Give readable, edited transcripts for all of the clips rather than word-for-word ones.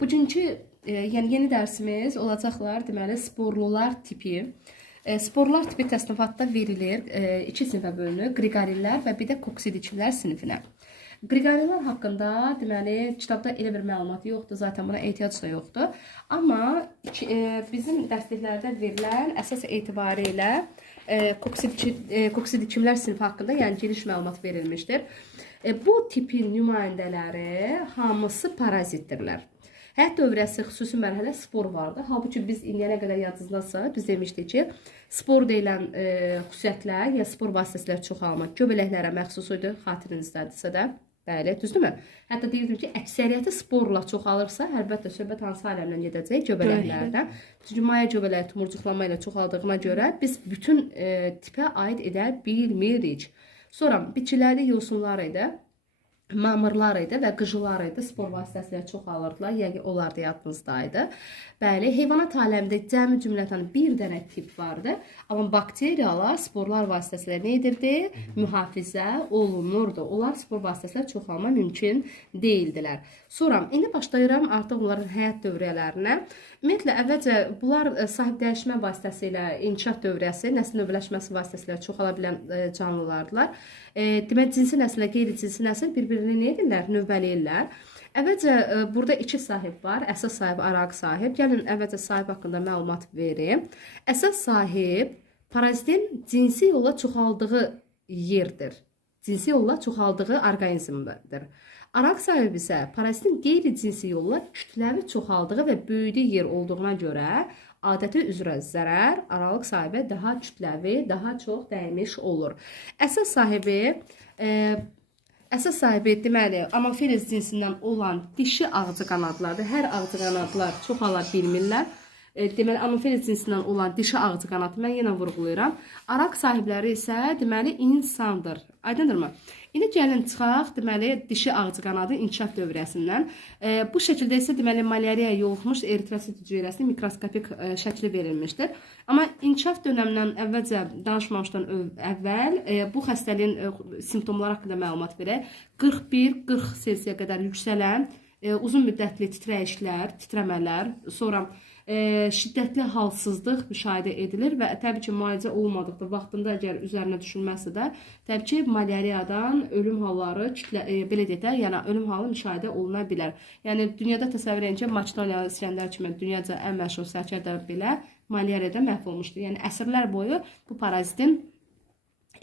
Bugünkü yəni yeni dərsimiz olacaqlar deməli sporlular tipi. Sporlar tipi təsnifatda verilir. İki sinifə bölünür. Qriqorilər və bir də koksidiçilər sinifinə. Qriqorilər haqqında deməli kitabda elə bir məlumat yoxdur. Zaten buna ehtiyac da yoxdur. Amma bizim dərsliklərdə verilən əsas etibarilə koksidiçilər sinifi haqqında yəni geniş məlumat verilmişdir. Bu tipin nümayəndələri hamısı parazitdirlər. Həyat dövrəsi xüsusi mərhələ spor vardı. Halbuki biz indiyənə qədər yadınızdasa biz demişdik ki, spor deyilən xüsusiyyətlər ya spor vasitəsilə çoxalma göbələklərə məxsus idi, xatirinizdədirsə də. Bəli, düzdürmü? Hətta deyirdim ki, əksəriyyəti sporla çoxalırsa, əlbəttə söhbət hansı aləmdən gedəcək? Göbələklərdən. Çünki maya göbələyi tumurcuqlama ilə çoxaldığına görə biz bütün tipə aid edə bilmirik. Sonra bitkilərdə yosunlar idi, mamırlar idi və qıcılar idi. Spor vasitəsilə çoxalırdılar. Yəni onlar da yadınızdaydı. Bəli, heyvanat aləmində cəmi cümlədən bir dənə tip vardı. Amma bakteriyalar sporlar vasitəsilə nə edirdi? Mühafizə olunurdu. Onlar spor vasitəsilə çoxalma mümkün deyildilər. Sonra indi başlayıram artıq onların həyat dövrələrinə. Ümumiyyətlə əvvəlcə bunlar sahib dəyişmə vasitəsilə inkişaf dövrəsi, nəsil növləşməsi vasitəsilə çoxala bilən canlılardılar. Demək, cinsi nəsillə qeyri-cinsi nəsil bir-birini nə edirlər? Növbələyirlər. Əvvəlcə burada iki sahib var. Əsas sahib, araq sahib. Gəlin əvvəlcə sahib haqqında məlumat verim. Əsas sahib parazitin cinsi yolla çoxaldığı yerdir. Cinsi yolla çoxaldığı orqanizmdir. Araq sahibi isə parazitin qeyri-cinsi yolla kütləvi çoxaldığı və böyüdüyü yer olduğuna görə adəti üzrə zərər aralıq sahibə daha kütləvi, daha çox dəymiş olur. Əsas sahibi deməli Ammophilus cinsindən olan dişi ağcı qanadlardır. Hər ağcı qanadlar çoxala bilmirlər. Deməli Ammophilus cinsindən olan dişi ağcı qanadı mən yenə vurğulayıram. Araq sahibləri isə deməli insandır. Aydındırmı? İndi gəlin çıxaq, deməli, dişi ağcı qanadı inkişaf dövrəsindən. Bu şəkildə isə, deməli, malyariyaya yoluxmuş eritrosit hüceyrəsinin mikroskopik şəkli verilmişdir. Amma inkişaf dönəmindən əvvəlcə danışmamışdan əvvəl bu xəstəliyin simptomları haqqında məlumat verək. 41-40 Selsiyə qədər yüksələn uzun müddətli titrəyişlər, titrəmələr, sonra şiddətli halsızlıq müşahidə edilir və təbii ki, müalicə olmadıqda, vaxtında əgər üzərinə düşülməsə də, təbii ki, malyariyadan ölüm halları, belə deyək də, yəni ölüm halı müşahidə oluna bilər. Yəni, dünyada təsəvvür edin ki, Maçdoniya İskəndər kimi dünyaca ən məşhur sərkərdə belə malyariyada məhv olmuşdur. Yəni, əsrlər boyu bu parazitin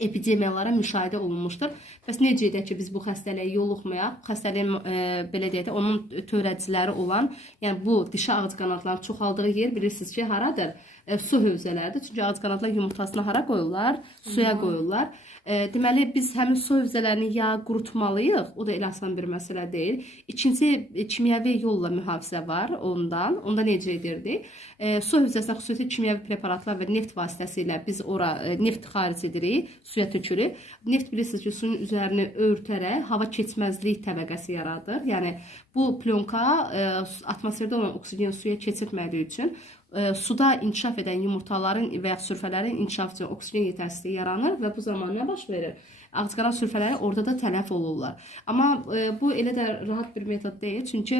epidemiyalara müşahidə olunmuşdur. Bəs necə edək ki, biz bu xəstəliyə yoluxmayaq? Xəstəliyin, belə deyək də, onun törədiciləri olan, yəni bu dişi ağcı qanadların çoxaldığı yer bilirsiniz ki, haradır? Su hövzələridir. Çünki ağcı qanadlar yumurtasını hara qoyurlar? Suya qoyurlar. Deməli, biz həmin su hövzələrini ya qurutmalıyıq, o da elə asan bir məsələ deyil. İkinci, kimyəvi yolla mühafizə var ondan. Onda necə edirdik? Su hövzəsinə xüsusi kimyəvi preparatlar və neft vasitəsilə biz ora neft xaric edirik, suya tökürük. Neft bilirsiniz ki, suyun üzərini örtərək hava keçməzlik təbəqəsi yaradır. Yəni, bu plyonka atmosferdə olan oksigen suya keçirtmədiyi üçün suda inkişaf edən yumurtaların və ya sürfələrin inkişaf üçün oksigen yetərsizliyi yaranır və bu zaman nə baş verir? Ağcıqanad sürfələri orada da tələf olurlar. Amma bu elə də rahat bir metod deyil. Çünki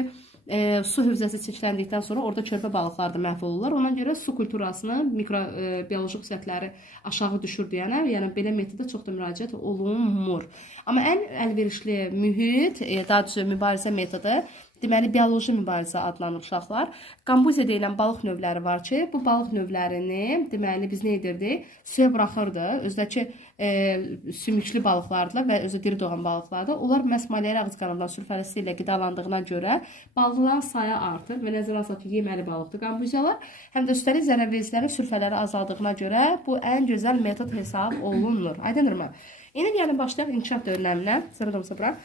su hövzəsi çirkləndikdən sonra orada körpə balıqlar da məhv olurlar. Ona görə su kulturasının mikrobioloji xüsusiyyətləri aşağı düşür deyənə, yəni belə metoda çox da müraciət olunmur. Amma ən əlverişli mühit, daha doğrusu mübarizə metodu, deməli, bioloji mübarizə adlanır uşaqlar. Gambuziya deyilən balıq növləri var ki, bu balıq növlərini, deməli, biz nə edirdik? Suya buraxırdı. Özdəki sümüklü balıqlardılar və özü diri doğan balıqlardır. Onlar məhz malyariya ağcı qanadları sülfərisi ilə qidalandığına görə balıqların sayı artır və nəzərə alsaq ki, yeməli balıqdır gambuziyalar. Həm də üstəlik zərərvericilərin sülfələri azaldığına görə bu ən gözəl metod hesab olunur. Aydınırmı? İndi gəlin başlayaq inkişaf dövrəminə. Sırada bura.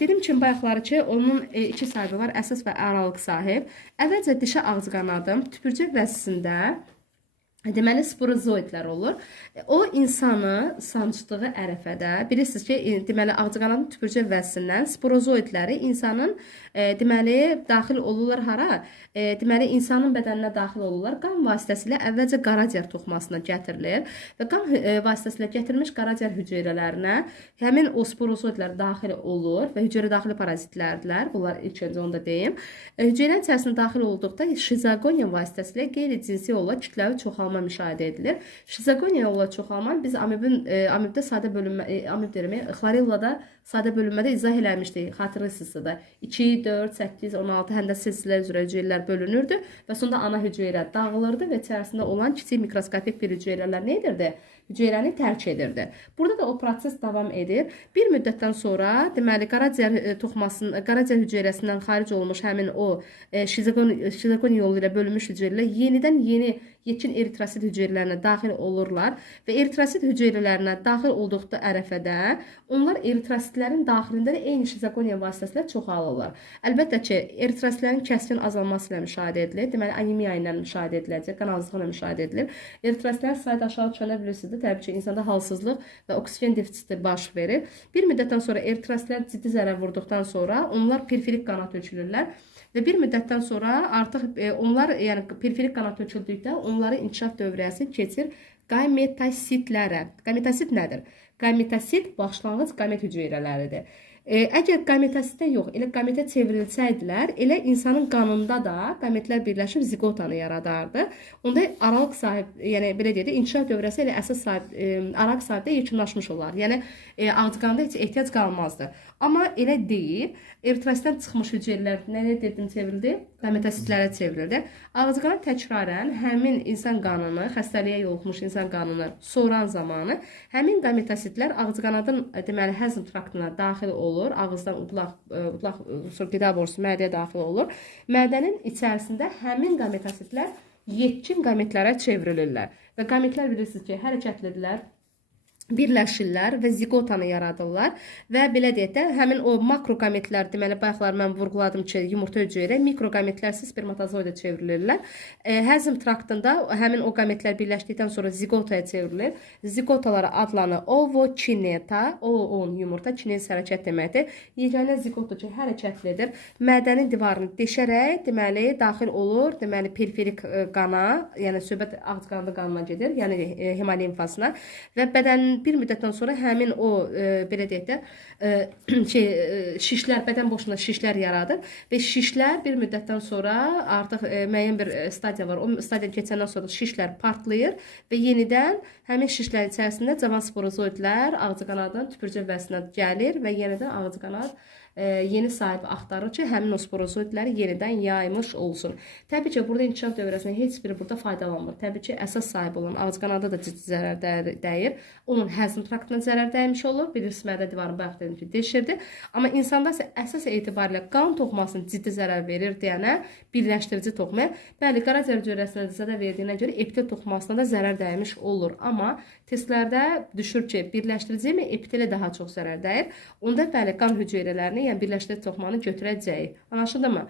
Dedim ki, bayaqları ki, onun iki sahibi var, əsas və aralıq sahib. Əvvəlcə dişi ağcı qanadı tüpürcək vəzisində deməli sporozoidlər olur. O insanı sancdığı ərəfədə bilirsiniz ki, deməli ağcaqanadın tüpürcək vəzsindən sporozoidləri insanın deməli daxil olurlar hara? Deməli insanın bədəninə daxil olurlar. Qan vasitəsilə əvvəlcə qaraciyər toxumasına gətirilir və qan vasitəsilə gətirilmiş qaraciyər hüceyrələrinə həmin o sporozoidlər daxil olur və hüceyrə daxili parazitlərdirlər. Bunlar ilk öncə onu da deyim. Hüceyrənin içərisinə daxil olduqda şizogoniya vasitəsilə qeyri-cinsi yolla kütləvi çoxalma müşahidə edilir. Şizogoniya yolla çoxalma biz amibdə sadə bölünmə, xlorellada sadə bölünmədə izah eləmişdik. Xatırlayırsınızsa da 2, 4, 8, 16 həndə silsilə üzrə hüceyrələr bölünürdü və sonda ana hüceyrə dağılırdı və içərisində olan kiçik mikroskopik bir hüceyrələr nə edirdi? Hüceyrəni tərk edirdi. Burada da o proses davam edir. Bir müddətdən sonra deməli qaraciyər toxumasının, qaraciyər hüceyrəsindən xaric olmuş həmin o şizogoniya yolu ilə bölünmüş hüceyrələr yenidən yekun eritrosit hüceyrələrinə daxil olurlar və eritrosit hüceyrələrinə daxil olduqda ərəfədə onlar eritrositlərin daxilində də eyni şizogoniya vasitəsilə çoxalırlar. Əlbəttə ki, eritrositlərin kəskin azalması ilə müşahidə edilir. Deməli anemiya ilə müşahidə ediləcək, qan azlığı ilə müşahidə edilir. Eritrositlərin sayı aşağı düşənə bilirsiniz. Təbii ki, insanda halsızlıq və oksigen defisiti baş verir. Bir müddətdən sonra eritrositlər ciddi zərər vurduqdan sonra onlar periferik qana tökülürlər və bir müddətdən sonra artıq onlar, yəni periferik qana töküldükdə onların inkişaf dövrəsi keçir qametasitlərə. Qametasit nədir? Qametasit başlanğıc qamet hüceyrələridir. Əgər qametasitdə yox, elə qametə çevrilsəydilər, elə insanın qanında da qametlər birləşib zigotanı yaradardı. Onda aralıq sahib, yəni belə deyək də, inkişaf dövrəsi elə əsas sahib, aralıq sahibdə yekunlaşmış olar. Yəni ağcaqanada heç ehtiyac qalmazdı. Amma elə deyil. Eritrositdən çıxmış hüceyrələr nəyə dedim çevrildi? Qametasitlərə çevrildi. Ağcaqanad təkrarən həmin insan qanını, xəstəliyə yoluxmuş insan qanını soran zamanı həmin qametasitlər ağcaqanadın deməli həzm traktına daxil olur. Ağızdan udulaq qida borusu mədəyə daxil olur. Mədənin içərisində həmin qametasitlər yekun qametlərə çevrilirlər. Və qametlər bilirsiniz ki, hərəkətlidirlər, birləşirlər və zigotanı yaradırlar və belə deyək də, həmin o makroqametlər, deməli bayaqlar mən vurğuladım ki, yumurta hüceyrə, mikroqametlər isə spermatozoida çevrilirlər. Həzm traktında həmin o qametlər birləşdikdən sonra zigotaya çevrilir. Zigotalara adlanır ovokineta, o-on yumurta, kinez hərəkət deməkdir. Yeganə zigotu ki, hərəkətlidir. Mədənin divarını deşərək, deməli daxil olur, deməli periferik qana, yəni söhbət ağcaqanada qanına gedir, yəni hemolimfasına və bədənin bir müddətdən sonra həmin o belə deyək də şişlər, bədən boşluğunda şişlər yaradır və şişlər bir müddətdən sonra artıq müəyyən bir stadiya var. O stadiya keçəndən sonra şişlər partlayır və yenidən həmin şişlər içərisində cavan sporozoidlər ağcaqanadın tüpürcək vəzinə gəlir və yenidən ağcaqanad yeni sahibi axtarır ki, həmin o sporozoidləri yenidən yaymış olsun. Təbii ki, burada inkişaf dövrəsində heç biri burada faydalanmır. Təbii ki, əsas sahibi olan ağcaqanada da ciddi zərər dəyir. Onun həzm traktına zərər dəymiş olur. Bilirsiniz, mədə divarı bayaq dedim ki, deşirdi. Amma insanda isə əsas etibarilə qan toxumasına ciddi zərər verir deyənə birləşdirici toxumaya. Bəli, qaraciyər hüceyrəsinə zərər verdiyinə görə epitel toxumasına da zərər dəymiş olur. Amma testlərdə düşür ki, birləşdirici mi epitelə daha çox zərər dəyir. Onda bəli, qan hüceyrələrini, yəni birləşdirici toxumanı götürəcəyik. Anlaşıldı mı?